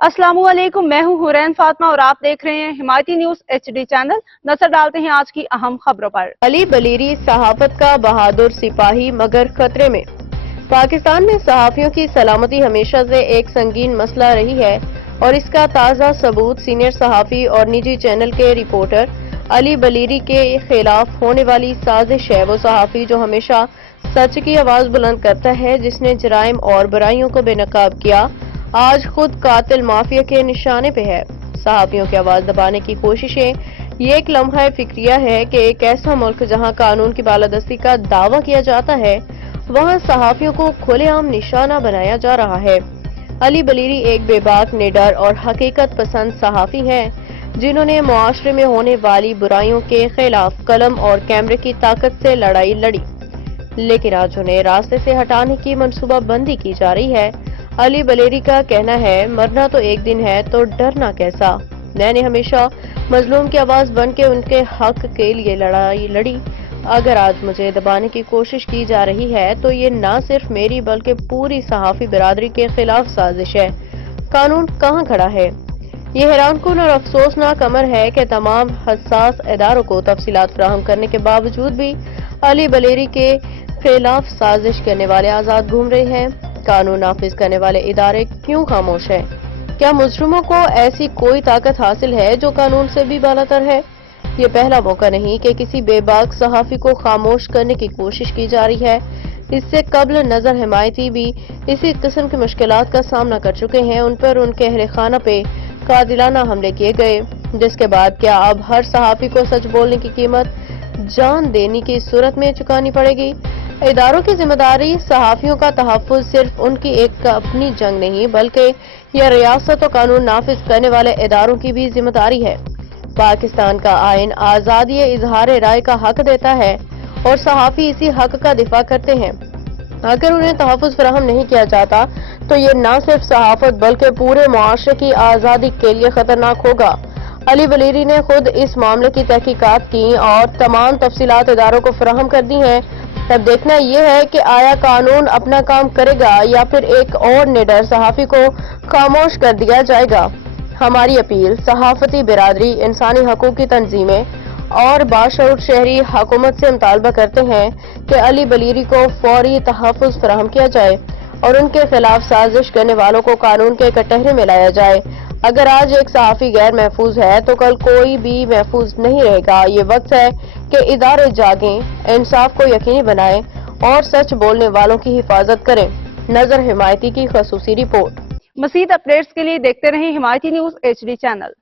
अस्सलामुअलैकुम, मैं हूं हुरैन फातिमा और आप देख रहे हैं हिमायती न्यूज HD चैनल। नजर डालते हैं आज की अहम खबरों पर। अली बलीरी सहाफत का बहादुर सिपाही मगर खतरे में। पाकिस्तान में सहाफियों की सलामती हमेशा से एक संगीन मसला रही है और इसका ताज़ा सबूत सीनियर सहाफी और निजी चैनल के रिपोर्टर अली बलीरी के खिलाफ होने वाली साजिश है। वो सहाफी जो हमेशा सच की आवाज बुलंद करता है, जिसने जराइम और बुराइयों को बेनकाब किया, आज खुद कातिल माफिया के निशाने पे है। सहाफियों की आवाज दबाने की कोशिशें ये एक लम्हा फिक्रिया है कि एक ऐसा मुल्क जहां कानून की बालादस्ती का दावा किया जाता है, वहां सहाफियों को खुलेआम निशाना बनाया जा रहा है। अली बलीरी एक बेबाक, निडर और हकीकत पसंद सहाफी हैं, जिन्होंने मुआशरे में होने वाली बुराइयों के खिलाफ कलम और कैमरे की ताकत से लड़ाई लड़ी, लेकिन आज उन्हें रास्ते से हटाने की मंसूबाबंदी की जा रही है। अली बलीरी का कहना है, मरना तो एक दिन है तो डरना कैसा। मैंने हमेशा मजलूम की आवाज बन के उनके हक के लिए लड़ाई लड़ी। अगर आज मुझे दबाने की कोशिश की जा रही है तो ये ना सिर्फ मेरी बल्कि पूरी सहाफी बिरादरी के खिलाफ साजिश है। कानून कहाँ खड़ा है? ये हैरानकुन और अफसोसनाक अमर है कि तमाम हसास इदारों को तफसीलात फराहम करने के बावजूद भी अली बलीरी के खिलाफ साजिश करने वाले आजाद घूम रहे हैं। कानून नाफिज करने वाले इदारे क्यों खामोश हैं? क्या मुजरिमों को ऐसी कोई ताकत हासिल है जो कानून से भी बालातर है? ये पहला मौका नहीं कि किसी बेबाक सहाफी को खामोश करने की कोशिश की जा रही है। इससे कब्ल नजर हिमायती भी इसी किस्म की मुश्किलात का सामना कर चुके हैं। उन पर उनके अहले खाना पे कातिलाना हमले किए गए, जिसके बाद क्या अब हर सहाफी को सच बोलने की कीमत जान देने की सूरत में चुकानी पड़ेगी? इदारों की जिम्मेदारी सहाफियों का तहफ्फुज सिर्फ उनकी एक अपनी जंग नहीं, बल्कि यह रियासत और कानून नाफिज करने वाले इदारों की भी जिम्मेदारी है। पाकिस्तान का आइन आजादी इजहार राय का हक देता है और सहाफी इसी हक का दिफा करते हैं। अगर उन्हें तहफ्फुज फराहम नहीं किया जाता तो ये न सिर्फ सहाफत बल्कि पूरे मुआशरे की आजादी के लिए खतरनाक होगा। अली बलीरी ने खुद इस मामले की तहकीकात की और तमाम तफसीलात इदारों को फराहम कर दी हैं। तब देखना यह है कि आया कानून अपना काम करेगा या फिर एक और निडर सहाफी को खामोश कर दिया जाएगा। हमारी अपील सहाफती बिरादरी, इंसानी हकूक की तंजीमें और बाशऊर शहरी हुकूमत से मुतालबा करते हैं कि अली बलीरी को फौरी तहफ्फुज फराहम किया जाए और उनके खिलाफ साजिश करने वालों को कानून के कटहरे में लाया जाए। अगर आज एक सहाफी गैर महफूज है तो कल कोई भी महफूज नहीं रहेगा। ये वक्त है कि इदारे जागें, इंसाफ को यकीनी बनाएं और सच बोलने वालों की हिफाजत करें। नजर हिमायती की खसूसी रिपोर्ट। मज़ीद अपडेट्स के लिए देखते रहें हिमायती न्यूज HD चैनल।